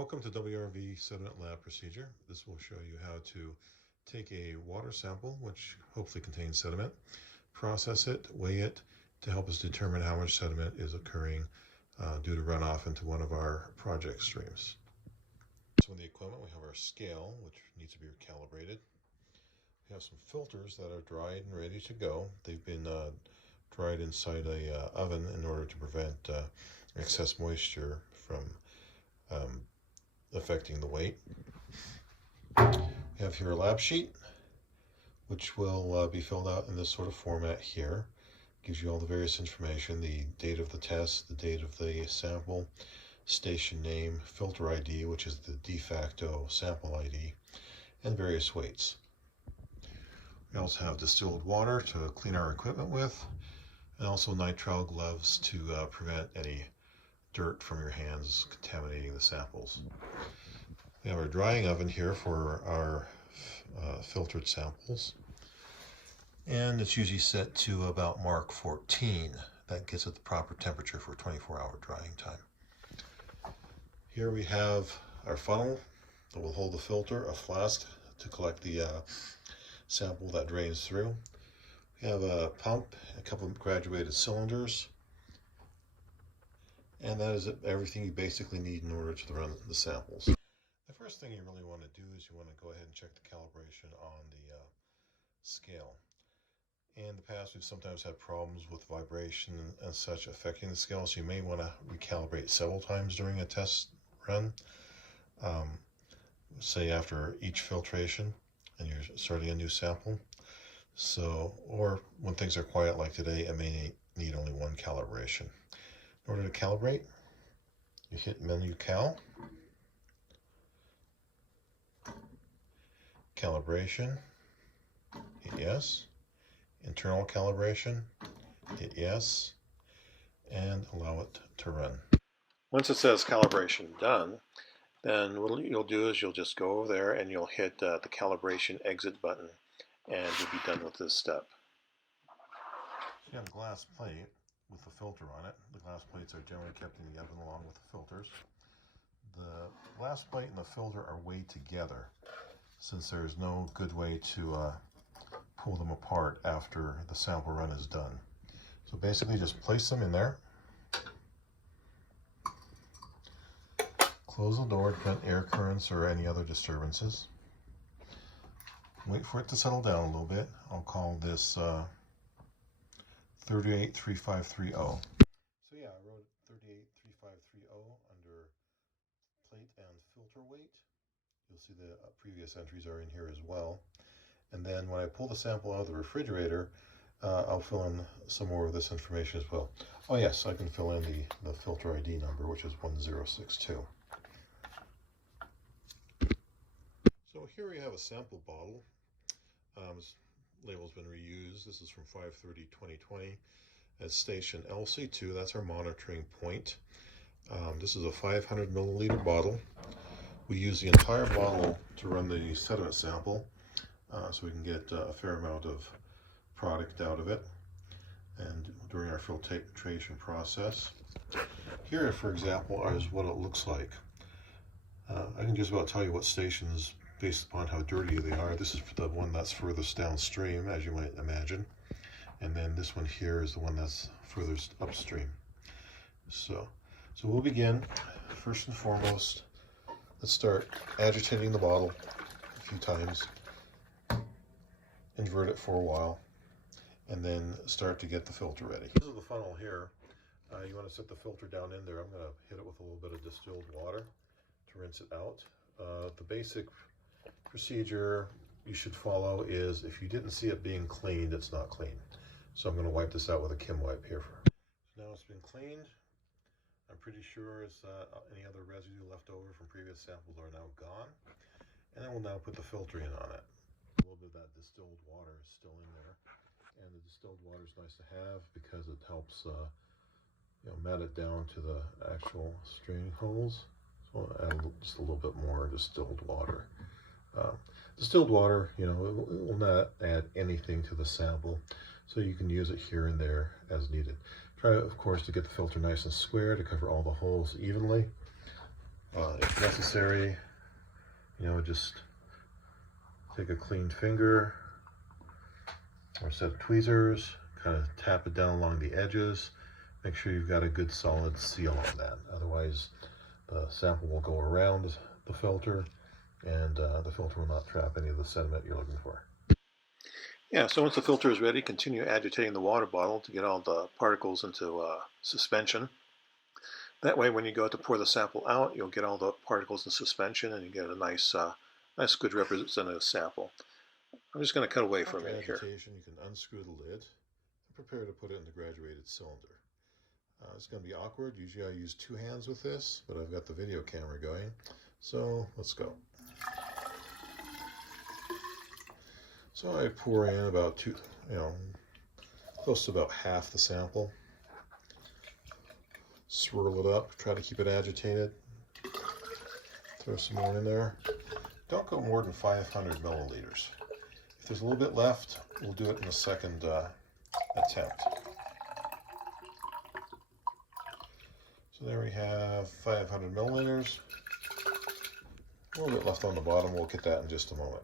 Welcome to WRV Sediment Lab Procedure. This will show you how to take a water sample, which hopefully contains sediment, process it, weigh it to help us determine how much sediment is occurring due to runoff into one of our project streams. So in the equipment, we have our scale, which needs to be calibrated. We have some filters that are dried and ready to go. They've been dried inside a oven in order to prevent excess moisture from affecting the weight. We have here a lab sheet, which will be filled out in this sort of format here. Gives you all the various information, the date of the test, the date of the sample, station name, filter ID, which is the de facto sample ID, and various weights. We also have distilled water to clean our equipment with, and also nitrile gloves to prevent any dirt from your hands contaminating the samples. We have our drying oven here for our filtered samples, and it's usually set to about Mark 14. That gets it the proper temperature for 24-hour drying time. Here we have our funnel that will hold the filter, a flask to collect the sample that drains through. We have a pump, a couple of graduated cylinders, and that is everything you basically need in order to run the samples. The first thing you really want to do is you want to go ahead and check the calibration on the scale. In the past, we've sometimes had problems with vibration and such affecting the scale, so you may want to recalibrate several times during a test run, say after each filtration and you're starting a new sample. So, or when things are quiet like today, it may need only one calibration. In order to calibrate, you hit menu cal, calibration, hit yes, internal calibration, hit yes, and allow it to run. Once it says calibration done, then what you'll do is you'll just go over there and you'll hit the calibration exit button, and you'll be done with this step. You have a glass plate with the filter on it. The glass plates are generally kept in the oven along with the filters. The glass plate and the filter are weighed together, since there's no good way to pull them apart after the sample run is done. So basically just place them in there, close the door to prevent air currents or any other disturbances. Wait for it to settle down a little bit. I'll call this 383530. So yeah, I wrote 383530 under plate and filter weight. You'll see the previous entries are in here as well. And then when I pull the sample out of the refrigerator, I'll fill in some more of this information as well. Oh yes, I can fill in the filter ID number, which is 1062. So here we have a sample bottle. This label's been reused. This is from 5/30/2020 at station LC2. That's our monitoring point. This is a 500 milliliter bottle. We use the entire bottle to run the sediment sample, so we can get a fair amount of product out of it and during our filtration process. Here, for example, is what it looks like. I can just about tell you what stations based upon how dirty they are. This is the one that's furthest downstream, as you might imagine. And then this one here is the one that's furthest upstream. So we'll begin. First and foremost, let's start agitating the bottle a few times, invert it for a while, and then start to get the filter ready. This is the funnel here. You want to set the filter down in there. I'm going to hit it with a little bit of distilled water to rinse it out. The basic procedure you should follow is if you didn't see it being cleaned, it's not clean. So I'm going to wipe this out with a Kim wipe here. So now it's been cleaned. I'm pretty sure it's any other residue left over from previous samples are now gone. And then we'll now put the filter in on it. A little bit of that distilled water is still in there. And the distilled water is nice to have because it helps mat it down to the actual string holes. So I'll add just a little bit more distilled water. Distilled water, it will not add anything to the sample, so you can use it here and there as needed. Try, of course, to get the filter nice and square to cover all the holes evenly. If necessary, just take a clean finger or a set of tweezers, kind of tap it down along the edges. Make sure you've got a good solid seal on that. Otherwise, the sample will go around the filter and the filter will not trap any of the sediment you're looking for. Yeah, so once the filter is ready, continue agitating the water bottle to get all the particles into suspension. That way, when you go to pour the sample out, you'll get all the particles in suspension and you get a nice, good representative sample. I'm just going to cut away for a minute here. You can unscrew the lid and prepare to put it in the graduated cylinder. It's going to be awkward. Usually I use two hands with this, but I've got the video camera going, so let's go. So I pour in about close to about half the sample. Swirl it up, try to keep it agitated. Throw some more in there. Don't go more than 500 milliliters. If there's a little bit left, we'll do it in the second attempt. So there we have 500 milliliters. A little bit left on the bottom, we'll get that in just a moment.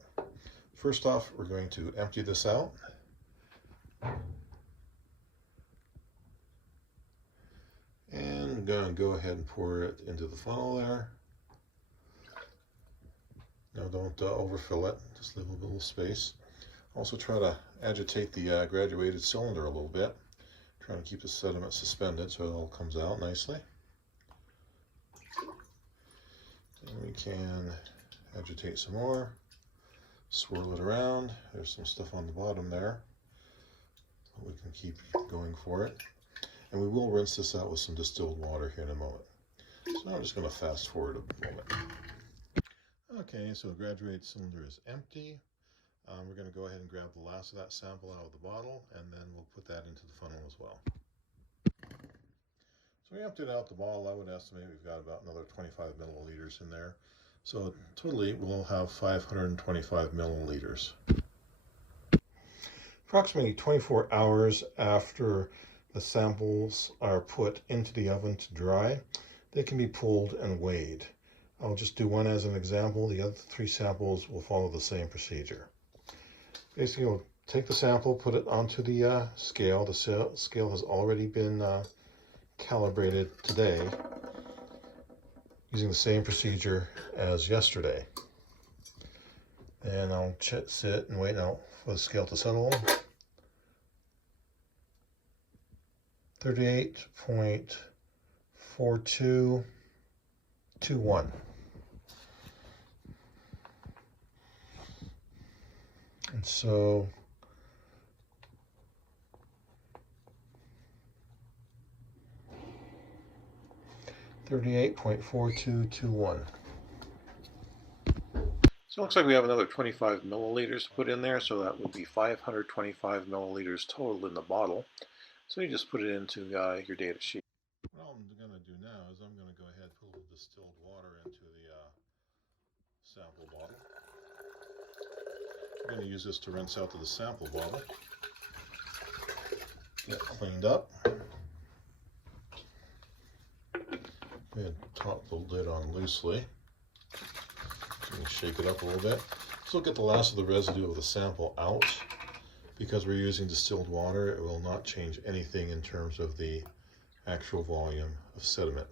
First off, we're going to empty this out. And I'm going to go ahead and pour it into the funnel there. Now don't overfill it, just leave a little space. Also try to agitate the graduated cylinder a little bit. Trying to keep the sediment suspended so it all comes out nicely. And we can agitate some more. Swirl it around. There's some stuff on the bottom there. We can keep going for it. And we will rinse this out with some distilled water here in a moment. So I'm just going to fast forward a moment. Okay, so the graduated cylinder is empty. We're going to go ahead and grab the last of that sample out of the bottle, and then we'll put that into the funnel as well. So we emptied out the bottle. I would estimate we've got about another 25 milliliters in there. So totally we'll have 525 milliliters. Approximately 24 hours after the samples are put into the oven to dry, they can be pulled and weighed. I'll just do one as an example. The other three samples will follow the same procedure. Basically, you'll take the sample, put it onto the scale. The scale has already been calibrated today using the same procedure as yesterday. And I'll sit and wait now for the scale to settle. 38.4221. And so $38.4221. So it looks like we have another 25 milliliters to put in there, so that would be 525 milliliters total in the bottle. So you just put it into your data sheet. What I'm going to do now is I'm going to go ahead and put a little distilled water into the sample bottle. I'm going to use this to rinse out to the sample bottle. Get cleaned up. Go ahead and top the lid on loosely. And shake it up a little bit. This will get the last of the residue of the sample out. Because we're using distilled water, it will not change anything in terms of the actual volume of sediment.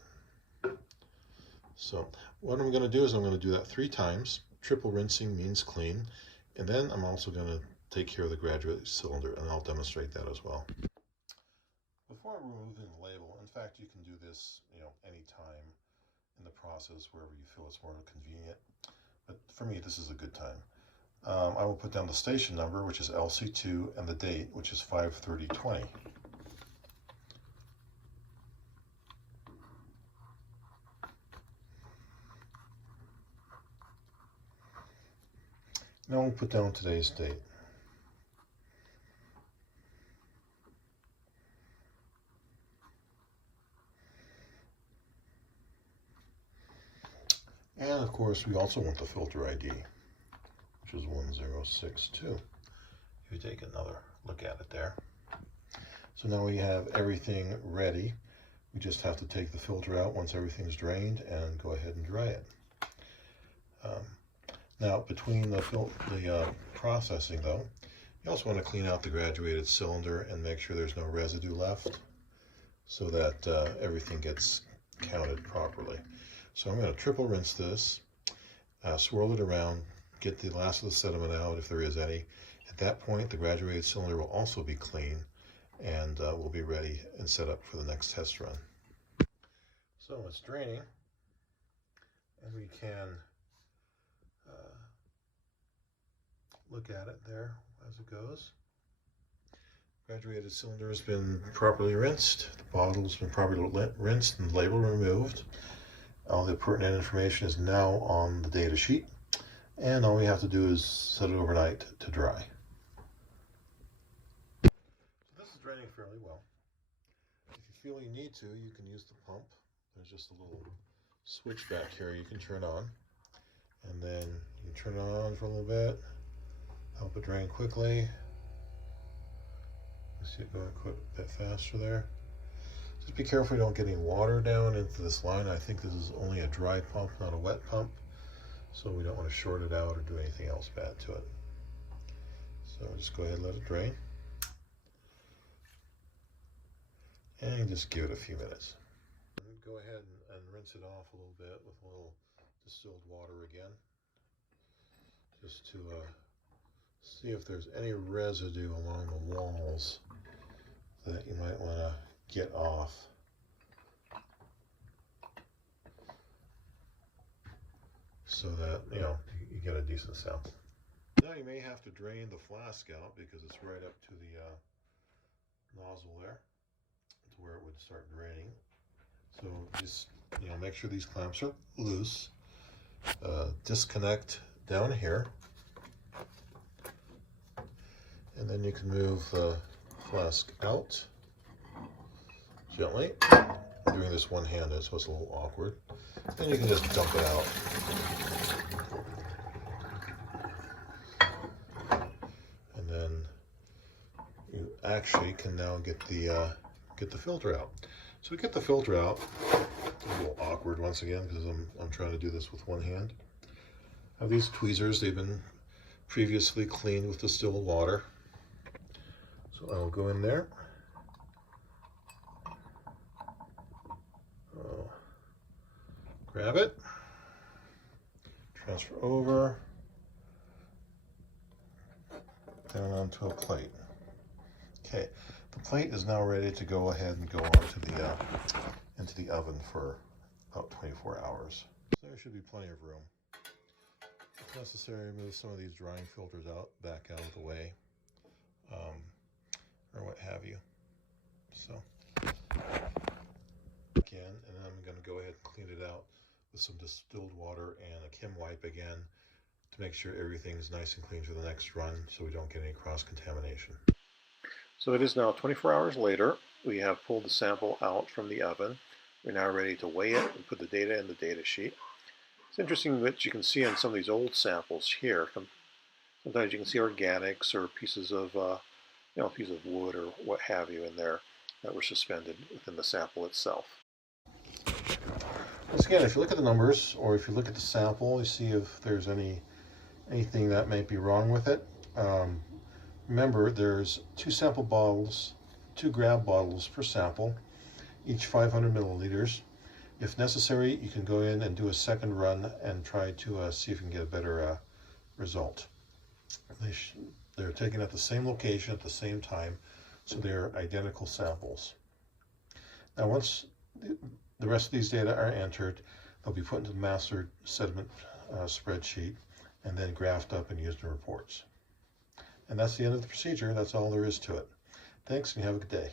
So what I'm going to do is I'm going to do that 3 times. Triple rinsing means clean. And then I'm also going to take care of the graduate cylinder, and I'll demonstrate that as well. Before removing the label, in fact, you can do this, any time in the process, wherever you feel it's more convenient. But for me, this is a good time. I will put down the station number, which is LC2, and the date, which is 5/30/20. Now we'll put down today's date. And of course, we also want the filter ID, which is 1062. If you take another look at it there. So now we have everything ready. We just have to take the filter out once everything's drained and go ahead and dry it. Now, between the processing though, you also want to clean out the graduated cylinder and make sure there's no residue left so that everything gets counted properly. So I'm going to triple rinse this, swirl it around, get the last of the sediment out if there is any. At that point, the graduated cylinder will also be clean and we'll be ready and set up for the next test run. So it's draining, and we can look at it there as it goes. Graduated cylinder has been properly rinsed, the bottle's been properly rinsed and the label removed. All the pertinent information is now on the data sheet, and all we have to do is set it overnight to dry. So this is draining fairly well. If you feel you need to, you can use the pump. There's just a little switch back here you can turn on, and then you can turn it on for a little bit, help it drain quickly. You see it going a bit faster there. Just be careful you don't get any water down into this line. I think this is only a dry pump, not a wet pump, so we don't want to short it out or do anything else bad to it. So just go ahead and let it drain, and just give it a few minutes. Go ahead and rinse it off a little bit with a little distilled water again, just to see if there's any residue along the walls that you might want to get off. So that, you get a decent sample. Now you may have to drain the flask out because it's right up to the nozzle there, to where it would start draining. So just, make sure these clamps are loose. Disconnect down here, and then you can move the flask out gently. I'm doing this one-handed, so it's a little awkward. Then you can just dump it out. And then you actually can now get the filter out. So we get the filter out. It's a little awkward once again because I'm trying to do this with one hand. I have these tweezers. They've been previously cleaned with distilled water. So I'll go in there. Grab it, transfer over, down onto a plate. Okay, the plate is now ready to go ahead and go onto into the oven for about 24 hours. So there should be plenty of room. If necessary, move some of these drying filters back out of the way, or what have you. So again, and I'm going to go ahead and clean it out with some distilled water and a Kim wipe again to make sure everything's nice and clean for the next run so we don't get any cross-contamination. So it is now 24 hours later. We have pulled the sample out from the oven. We're now ready to weigh it and put the data in the data sheet. It's interesting that you can see on some of these old samples here, sometimes you can see organics or pieces of piece of wood or what have you in there that were suspended within the sample itself. Once again, if you look at the numbers or if you look at the sample, you see if there's anything that might be wrong with it. Remember, there's 2 sample bottles, 2 grab bottles per sample, each 500 milliliters. If necessary, you can go in and do a second run and try to see if you can get a better result. They're taken at the same location at the same time, so they're identical samples. Now, once the rest of these data are entered, they'll be put into the master sediment spreadsheet and then graphed up and used in reports. And that's the end of the procedure. That's all there is to it. Thanks, and have a good day.